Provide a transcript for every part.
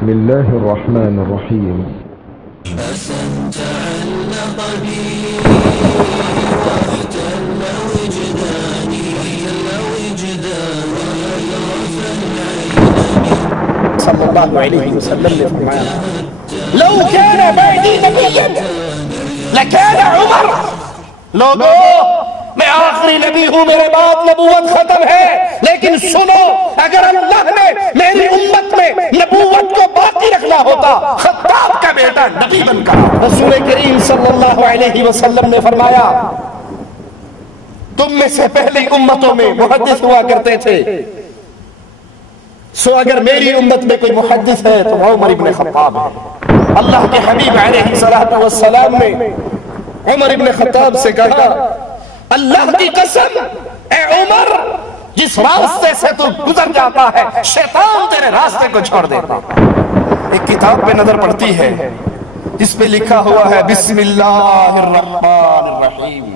بسم الله الرحمن الرحيم. فسنتعلق بي واحتل وجداني صلی اللہ علیہ وسلم نے فرمایا لو كان بعدی نبیا لكان عمر. لوگو میں آخری نبی ہوں، میرے بعد نبوت ختم ہے، لیکن سنو اگر اللہ نے میری امت میں نبوت کو باقی رکھنا ہوتا خطاب کا بیٹا نبی بن کر. رسول کریم صلی اللہ علیہ وسلم نے فرمایا تم میں سے پہلی امتوں میں محدث ہوا کرتے تھے، سو اگر میری امت میں کوئی محدث ہے تو عمر ابن خطاب ہے. اللہ کے حبیب علیہ السلام نے عمر ابن خطاب سے کہا اللہ کی قسم اے عمر، جس راستے سے تو گزر جاتا ہے شیطان تیرے راستے کو چھوڑ دیتا. ایک کتاب پہ نظر پڑتی ہے جس پہ لکھا ہوا ہے بسم اللہ الرحمن الرحیم.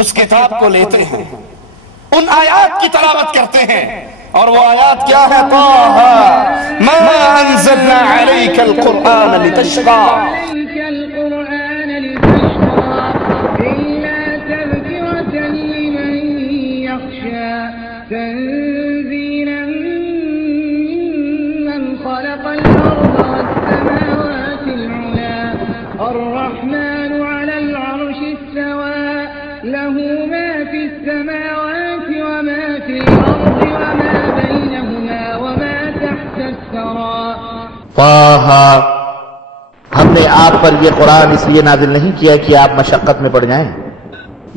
اس کتاب کو لیتے ہیں، ان آیات کی تلاوت کرتے ہیں، اور وہ آیات کیا ہے؟ طه ما انزلنا عليك القرآن لتشقى إلا تذكرة لمن يخشى تنزيلا ممن خلق الأرض والسماوات العلى الرحمن على العرش استوى له ما في السماوات وما في الأرض وما بينهما وما تحت الثرى. طه ہم نے آپ پر یہ قرآن اس لیے نازل نہیں کیا کہ آپ مشقت میں پڑ جائیں،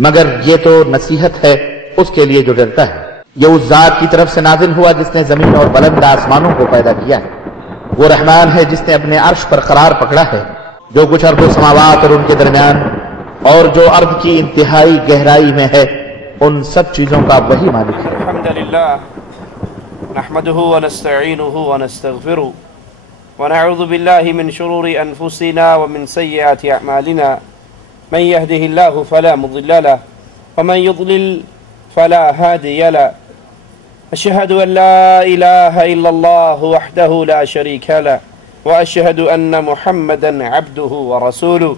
مگر یہ تو نصیحت ہے اس کے لیے جو ڈرتا ہے. یہ اس ذات کی طرف سے نازل ہوا جس نے زمین اور بلند آسمانوں کو پیدا کیا ہے. وہ رحمان ہے جس نے اپنے عرش پر قرار پکڑا ہے. جو کچھ ارض و سماوات اور ان کے درمیان اور جو ارض کی انتہائی گہرائی میں ہے ان سب چیزوں کا وہی مالک ہے. الحمدللہ نحمده ونستعینه ونستغفره ونعوذ بالله من شرور أنفسنا ومن سيئات أعمالنا من يهده الله فلا مضل له ومن يضلل فلا هادي له. أشهد أن لا إله إلا الله وحده لا شريك له وأشهد أن محمدا عبده ورسوله.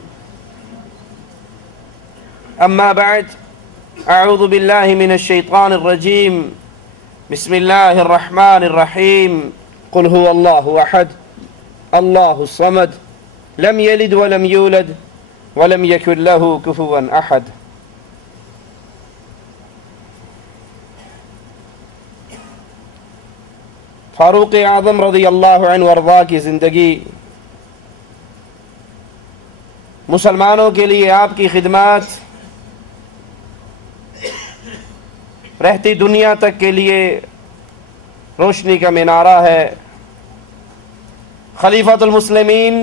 أما بعد أعوذ بالله من الشيطان الرجيم. بسم الله الرحمن الرحيم. قل هو الله أحد الله الصمد لم يلد ولم يولد ولم يكن له كفوا أحد. فاروق اعظم رضی اللہ عنہ وارضاہ کی زندگی مسلمانوں کے لیے آپ کی خدمات رہتی دنیا تک کے لیے روشنی کا مینارہ ہے. خلیفۃ المسلمین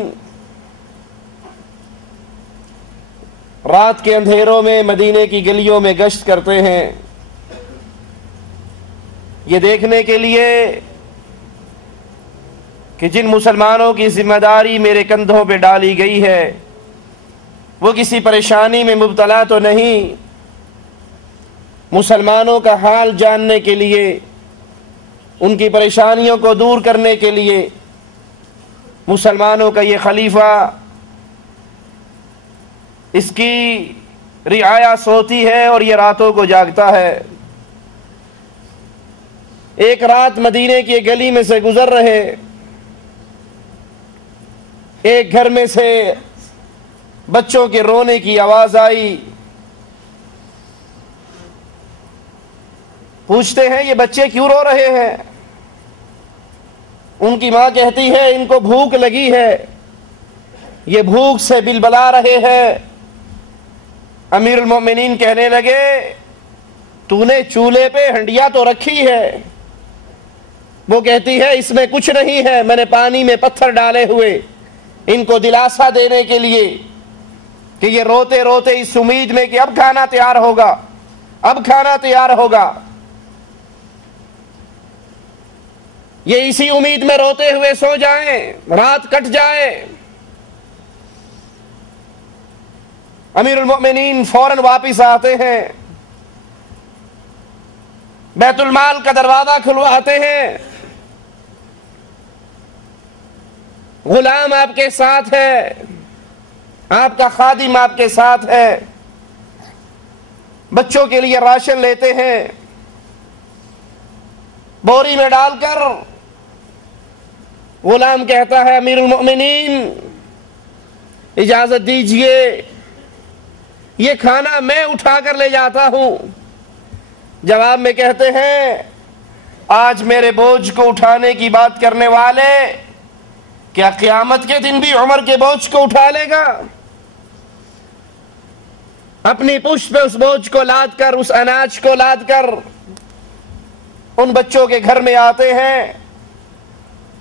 رات کے اندھیروں میں مدینے کی گلیوں میں گشت کرتے ہیں یہ دیکھنے کے لیے کہ جن مسلمانوں کی ذمہ داری میرے کندھوں پہ ڈالی گئی ہے وہ کسی پریشانی میں مبتلا تو نہیں. مسلمانوں کا حال جاننے کے لیے، ان کی پریشانیوں کو دور کرنے کے لیے مسلمانوں کا یہ خلیفہ اس کی رعایا سوتی ہے اور یہ راتوں کو جاگتا ہے. ایک رات مدینے کی گلی میں سے گزر رہے، ایک گھر میں سے بچوں کے رونے کی آواز آئی. پوچھتے ہیں یہ بچے کیوں رو رہے ہیں؟ ان کی ماں کہتی ہے ان کو بھوک لگی ہے، یہ بھوک سے بلبلا رہے ہیں. امیر المومنین کہنے لگے تو نے چولہے پہ ہنڈیا تو رکھی ہے. وہ کہتی ہے اس میں کچھ نہیں ہے، میں نے پانی میں پتھر ڈالے ہوئے ان کو دلاسا دینے کے لیے کہ یہ روتے روتے اس امید میں کہ اب کھانا تیار ہوگا، اب کھانا تیار ہوگا، یہ اسی امید میں روتے ہوئے سو جائیں، رات کٹ جائے. امیر المؤمنین فوراً واپس آتے ہیں، بیت المال کا دروازہ کھلواتے ہیں. غلام آپ کے ساتھ ہے، آپ کا خادم آپ کے ساتھ ہے، بچوں کے لیے راشن لیتے ہیں، بوری میں ڈال کر غلام کہتا ہے امیر المؤمنین اجازت دیجئے یہ کھانا میں اٹھا کر لے جاتا ہوں۔ جواب میں کہتے ہیں آج میرے بوجھ کو اٹھانے کی بات کرنے والے کیا قیامت کے دن بھی عمر کے بوجھ کو اٹھا لے گا؟ اپنی پشت پہ اس بوجھ کو لاد کر، اس اناج کو لاد کر ان بچوں کے گھر میں آتے ہیں،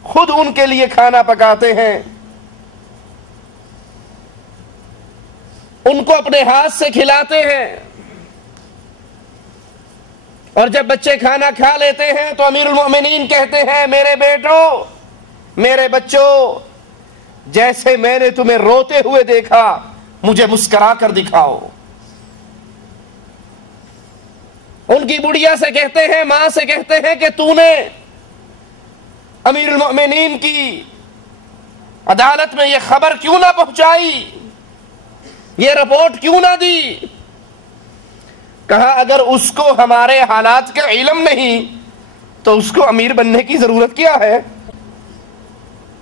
خود ان کے لیے کھانا پکاتے ہیں، ان کو اپنے ہاتھ سے کھلاتے ہیں، اور جب بچے کھانا کھا لیتے ہیں تو امیر المؤمنین کہتے ہیں میرے بیٹو، میرے بچوں، جیسے میں نے تمہیں روتے ہوئے دیکھا مجھے مسکرا کر دکھاؤ۔ ان کی بڑھیا سے کہتے ہیں، ماں سے کہتے ہیں کہ تو نے امیر المؤمنین کی عدالت میں یہ خبر کیوں نہ پہنچائی، یہ رپورٹ کیوں نہ دی؟ کہا اگر اس کو ہمارے حالات کا علم نہیں تو اس کو امیر بننے کی ضرورت کیا ہے؟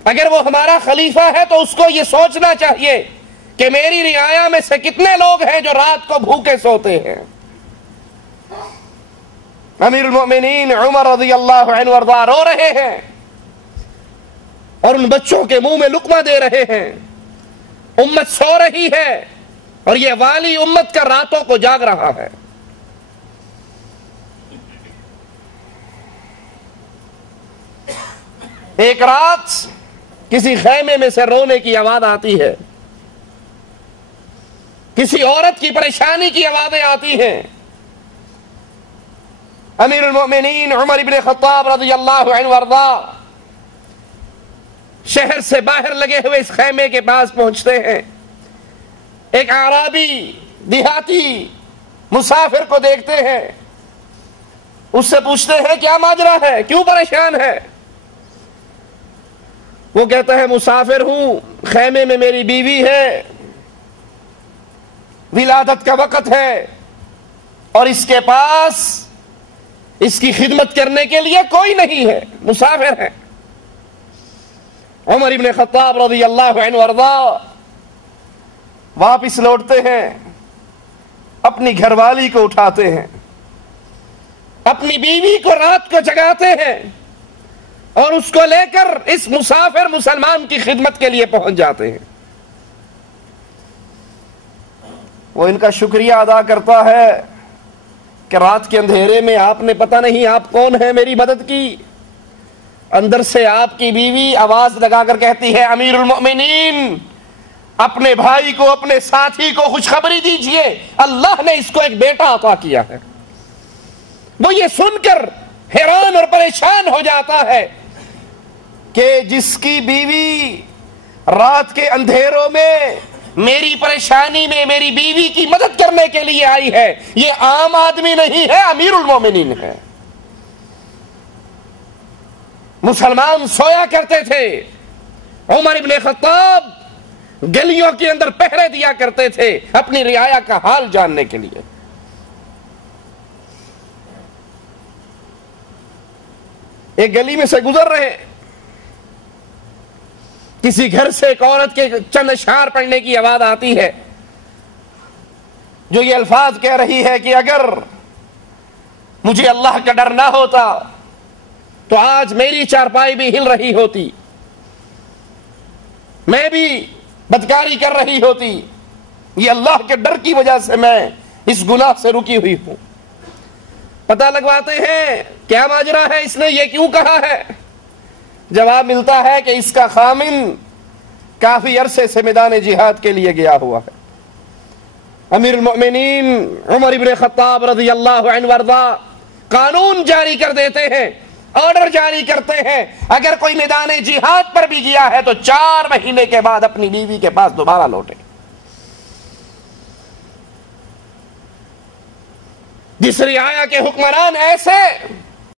اگر وہ ہمارا خلیفہ ہے تو اس کو یہ سوچنا چاہیے کہ میری رعایا میں سے کتنے لوگ ہیں جو رات کو بھوکے سوتے ہیں۔ امیر المؤمنین عمر رضی اللہ عنہ وارضاہ رو رہے ہیں اور ان بچوں کے منہ میں لقمہ دے رہے ہیں، امت سو رہی ہے اور یہ والی امت کا راتوں کو جاگ رہا ہے۔ ایک رات کسی خیمے میں سے رونے کی آواز آتی ہے، کسی عورت کی پریشانی کی آوازیں آتی ہیں۔ امیر المؤمنین عمر ابن خطاب رضی اللہ عنہ وارضاہ شہر سے باہر لگے ہوئے اس خیمے کے پاس پہنچتے ہیں، ایک اعرابی دیہاتی مسافر کو دیکھتے ہیں، اس سے پوچھتے ہیں کیا ماجرا ہے، کیوں پریشان ہے؟ وہ کہتا ہے مسافر ہوں، خیمے میں میری بیوی ہے، ولادت کا وقت ہے اور اس کے پاس اس کی خدمت کرنے کے لیے کوئی نہیں ہے، مسافر ہے۔ عمر ابن خطاب رضی اللہ عنہ وارضاہ واپس لوٹتے ہیں، اپنی گھر والی کو اٹھاتے ہیں، اپنی بیوی کو رات کو جگاتے ہیں اور اس کو لے کر اس مسافر مسلمان کی خدمت کے لیے پہنچ جاتے ہیں۔ وہ ان کا شکریہ ادا کرتا ہے کہ رات کے اندھیرے میں آپ نے پتہ نہیں آپ کون ہیں میری مدد کی۔ اندر سے آپ کی بیوی آواز لگا کر کہتی ہے امیر المؤمنین اپنے بھائی کو، اپنے ساتھی کو خوشخبری دیجئے، اللہ نے اس کو ایک بیٹا عطا کیا ہے۔ وہ یہ سن کر حیران اور پریشان ہو جاتا ہے کہ جس کی بیوی رات کے اندھیروں میں میری پریشانی میں میری بیوی کی مدد کرنے کے لیے آئی ہے، یہ عام آدمی نہیں ہے، امیر المومنین ہے۔ مسلمان سویا کرتے تھے، عمر ابن خطاب گلیوں کے اندر پہرے دیا کرتے تھے اپنی رعایا کا حال جاننے کے لیے۔ ایک گلی میں سے گزر رہے، کسی گھر سے ایک عورت کے چند اشعار پڑھنے کی آواز آتی ہے جو یہ الفاظ کہہ رہی ہے کہ اگر مجھے اللہ کا ڈر نہ ہوتا تو آج میری چارپائی بھی ہل رہی ہوتی، میں بھی بدکاری کر رہی ہوتی، یہ اللہ کے ڈر کی وجہ سے میں اس گناہ سے رکی ہوئی ہوں۔ پتہ لگواتے ہیں کیا ماجرا ہے، اس نے یہ کیوں کہا ہے؟ جواب ملتا ہے کہ اس کا خامن کافی عرصے سے میدان جہاد کے لیے گیا ہوا ہے۔ امیر المؤمنین عمر ابن خطاب رضی اللہ عنہ وارضاہ قانون جاری کر دیتے ہیں، آرڈر جاری کرتے ہیں، اگر کوئی میدان جہاد پر بھی گیا ہے تو 4 مہینے کے بعد اپنی بیوی کے پاس دوبارہ لوٹے۔ جس رعایا کے حکمران ایسے